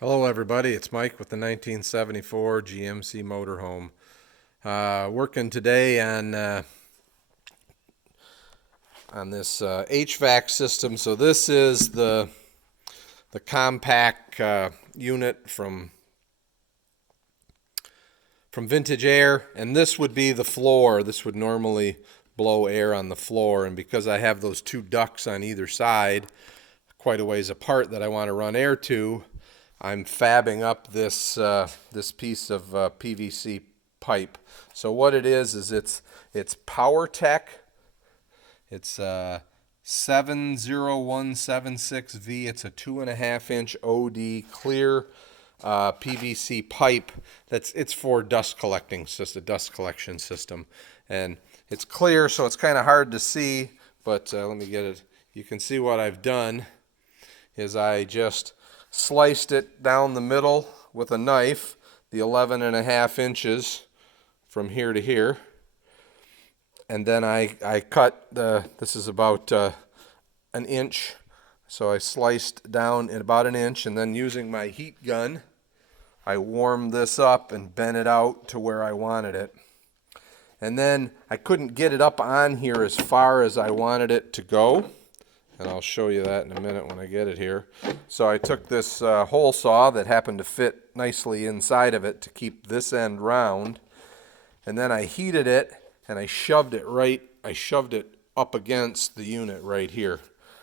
Hello everybody, it's Mike with the 1974 GMC Motorhome. Working today on this HVAC system. So this is the compact unit from Vintage Air, and this would be the floor. This would normally blow air on the floor, and because I have those two ducts on either side, quite a ways apart that I want to run air to, I'm fabbing up this piece of PVC pipe. So what it is it's PowerTech. It's 70176V. It's a 2.5-inch OD clear PVC pipe. It's for dust collecting system, dust collection system, and it's clear, so it's kind of hard to see. But let me get it. You can see what I've done is I just sliced it down the middle with a knife, the 11.5 inches from here to here, and then I cut this is about an inch, so I sliced down in about an inch, and then using my heat gun I warmed this up and bent it out to where I wanted it. And then I couldn't get it up on here as far as I wanted it to go, and I'll show you that in a minute when I get it here. So I took this hole saw that happened to fit nicely inside of it to keep this end round, and then I heated it and I shoved it up against the unit right here.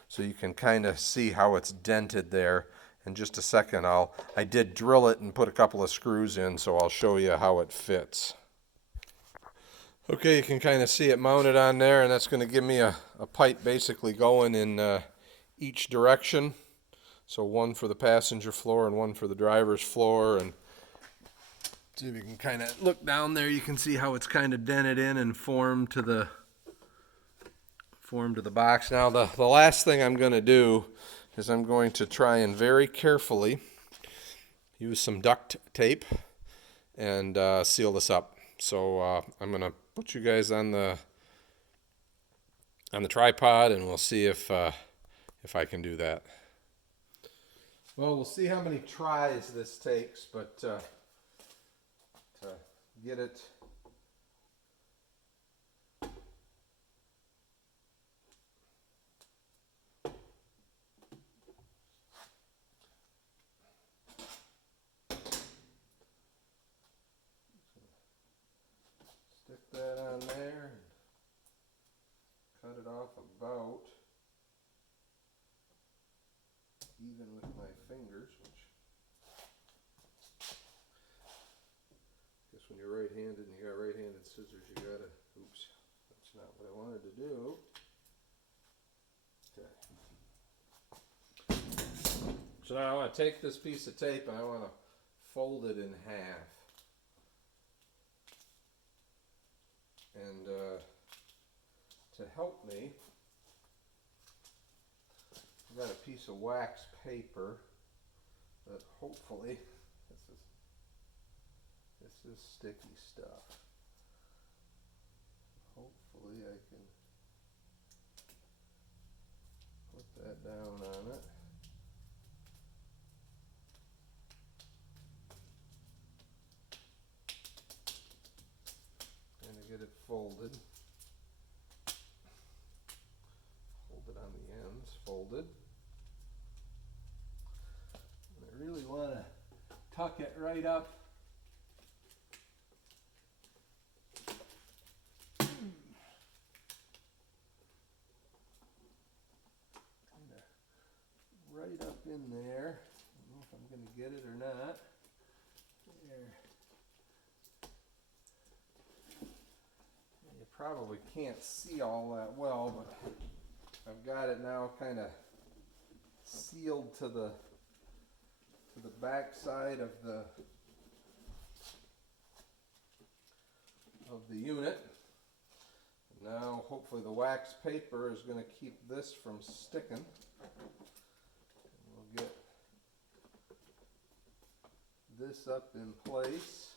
So you can kind of see how it's dented there. In just a second I did drill it and put a couple of screws in, so I'll show you how it fits. Okay, you can kind of see it mounted on there, and that's going to give me a pipe basically going in each direction. So one for the passenger floor and one for the driver's floor. And see if you can kind of look down there, you can see how it's kind of dented in and formed to the box. Now the last thing I'm going to do is I'm going to try and very carefully use some duct tape and seal this up. So I'm going to put you guys on the tripod, and we'll see if I can do that. Well, we'll see how many tries this takes, but to get it stick that on there and cut it off about even with my fingers, which I guess when you're right-handed and you got right-handed scissors, you gotta, oops, that's not what I wanted to do. Okay. So now I want to take this piece of tape and I want to fold it in half. And to help me, I've got a piece of wax paper that hopefully, this is sticky stuff. Hopefully I can put that down on it. And to get it folded. Hold it on the ends, folded. And I really want to tuck it right up. Right up in there. I don't know if I'm going to get it or not. There. You probably can't see all that well, but I've got it now kind of sealed to the back side of the unit. Now hopefully the wax paper is going to keep this from sticking. We'll get this up in place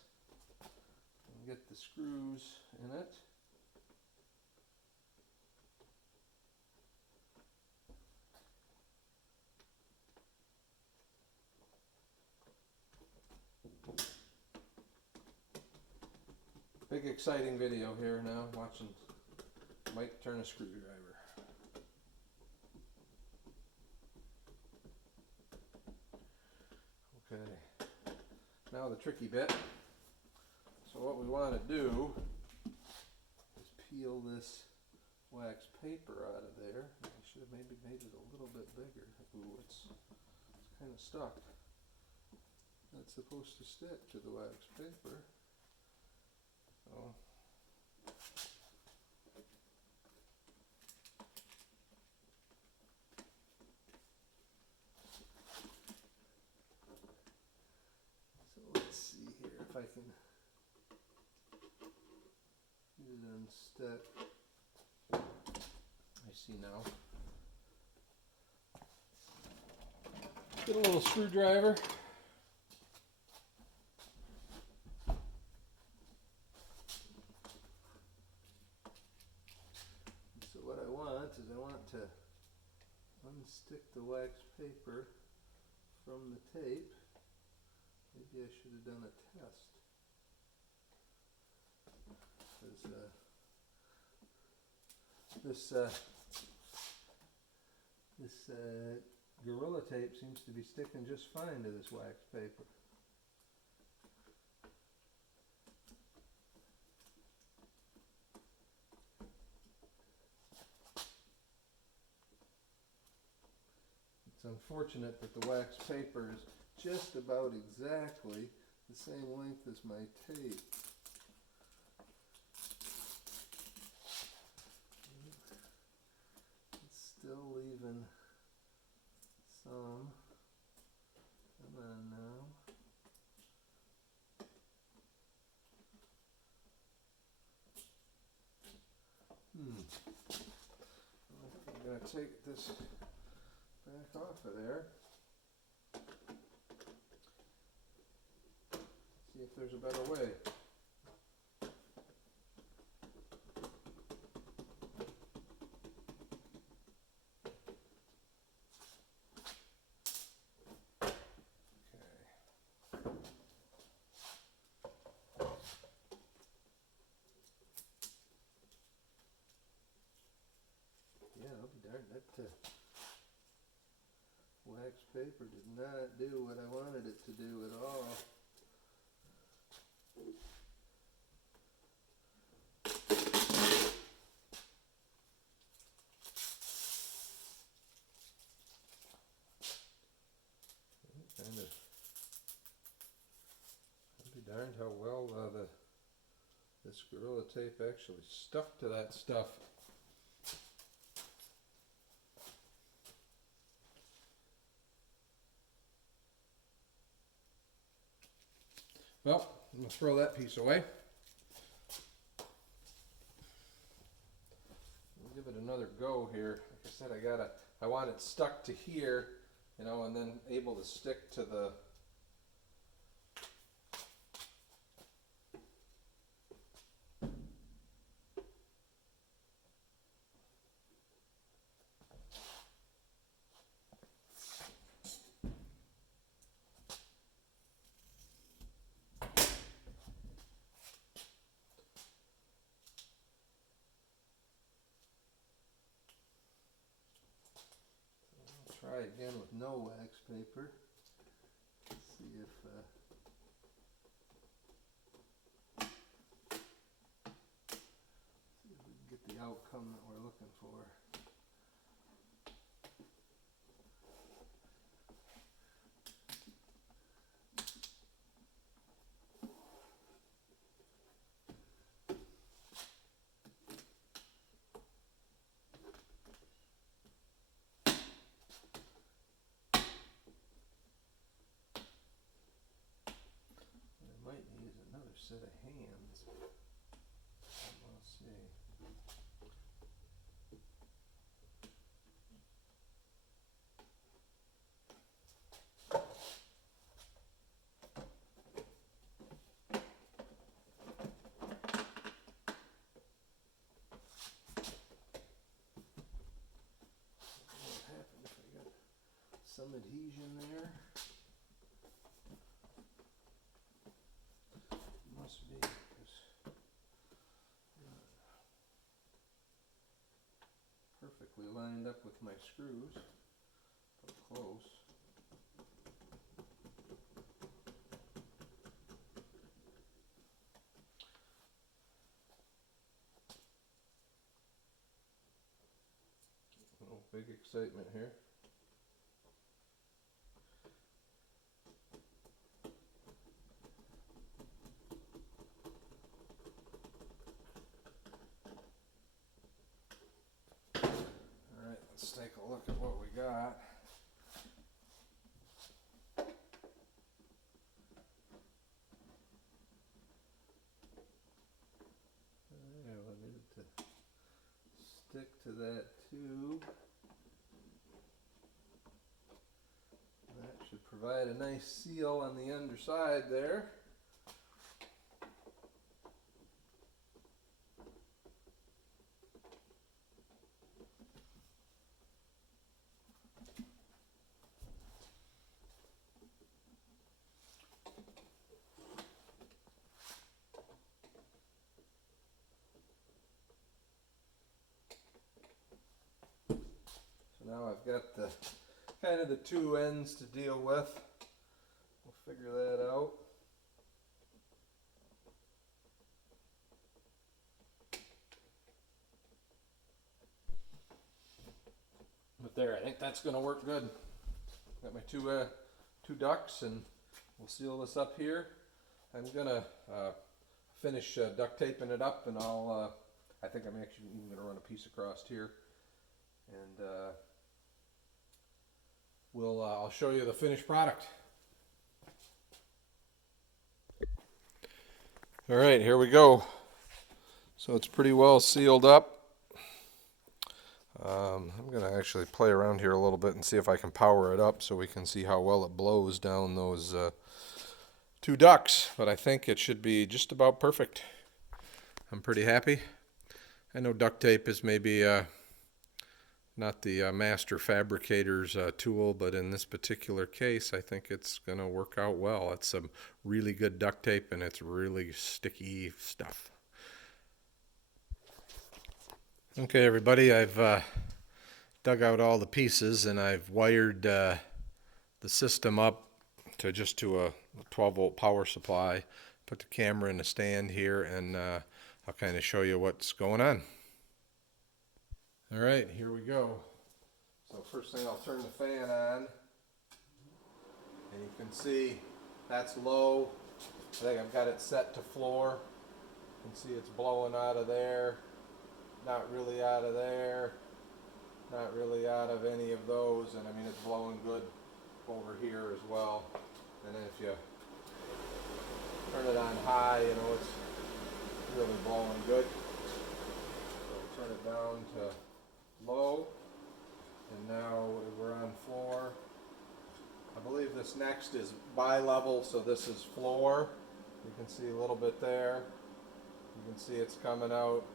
and get the screws in it. Big exciting video here now, watching Mike turn a screwdriver. Okay, now the tricky bit. So what we want to do is peel this wax paper out of there. I should have maybe made it a little bit bigger. Ooh, it's kind of stuck. That's supposed to stick to the wax paper. So let's see here if I can get it unstuck. I see now. Get a little screwdriver. So what I want is to unstick the wax paper from the tape. Maybe I should have done a test. This Gorilla Tape seems to be sticking just fine to this wax paper. It's unfortunate that the wax paper is just about exactly the same length as my tape. It's still leaving some. Come on now. I'm going to take this back off of there. See if there's a better way. Yeah, I'll be darned, that wax paper did not do what I wanted it to do at all. I'll be darned how well this Gorilla Tape actually stuck to that stuff. Well, I'm going to throw that piece away. We'll give it another go here. Like I said, I want it stuck to here, you know, and then able to stick to the try again with no wax paper. See if we can get the outcome that we're looking for. Might need another set of hands. We'll see. What happened if I got some adhesion there? Must be because up with my screws up close. Oh, big excitement here. Alright, let's take a look at what we got. I needed to stick to that tube. That should provide a nice seal on the underside there. Now I've got the kind of the two ends to deal with. We'll figure that out. But there, I think that's going to work good. Got my two ducts, and we'll seal this up here. I'm gonna finish duct taping it up, and I think I'm actually even going to run a piece across here, and I'll show you the finished product. All right, here we go. So it's pretty well sealed up. I'm going to actually play around here a little bit and see if I can power it up so we can see how well it blows down those two ducts. But I think it should be just about perfect. I'm pretty happy. I know duct tape is maybe not the master fabricator's tool, but in this particular case, I think it's going to work out well. It's some really good duct tape, and it's really sticky stuff. Okay, everybody, I've dug out all the pieces, and I've wired the system up to a 12-volt power supply. Put the camera in the stand here, and I'll kind of show you what's going on. All right, here we go. So first thing, I'll turn the fan on, and you can see that's low. I think I've got it set to floor. You can see it's blowing out of there, not really out of there, not really out of any of those, and I mean it's blowing good over here as well. And then if you turn it on high, you know, it's really blowing good. So turn it down to low, and now we're on floor. I believe this next is bi-level, so this is floor. You can see a little bit there. You can see it's coming out.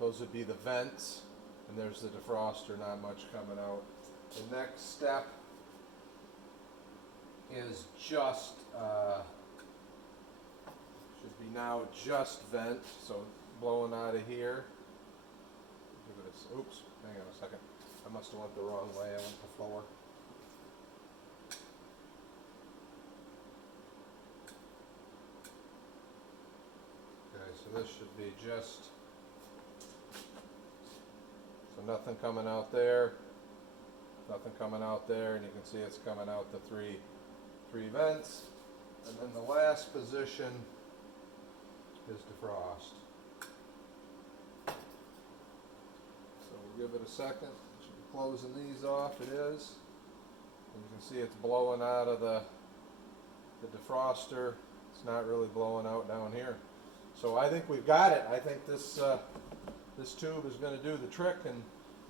Those would be the vents, and there's the defroster, not much coming out. The next step is just, should be now just vent, so blowing out of here. Give it a, oops, hang on a second. I must have went the wrong way, I went to floor. Okay, so this should be just, so nothing coming out there, nothing coming out there, and you can see it's coming out the three vents. And then the last position is defrost. So we'll give it a second. Should be closing these off. It is. And you can see it's blowing out of the defroster. It's not really blowing out down here. So I think we've got it. I think this this tube is going to do the trick and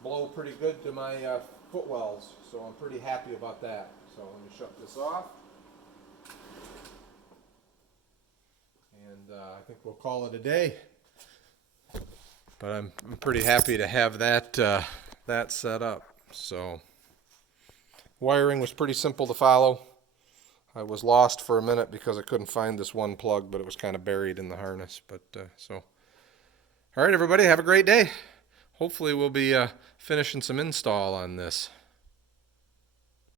blow pretty good to my footwells. So I'm pretty happy about that. So let me shut this off. And I think we'll call it a day. But I'm pretty happy to have that that set up. So wiring was pretty simple to follow. I was lost for a minute because I couldn't find this one plug, but it was kind of buried in the harness. But so, all right, everybody, have a great day. hopefully we'll be finishing some install on this.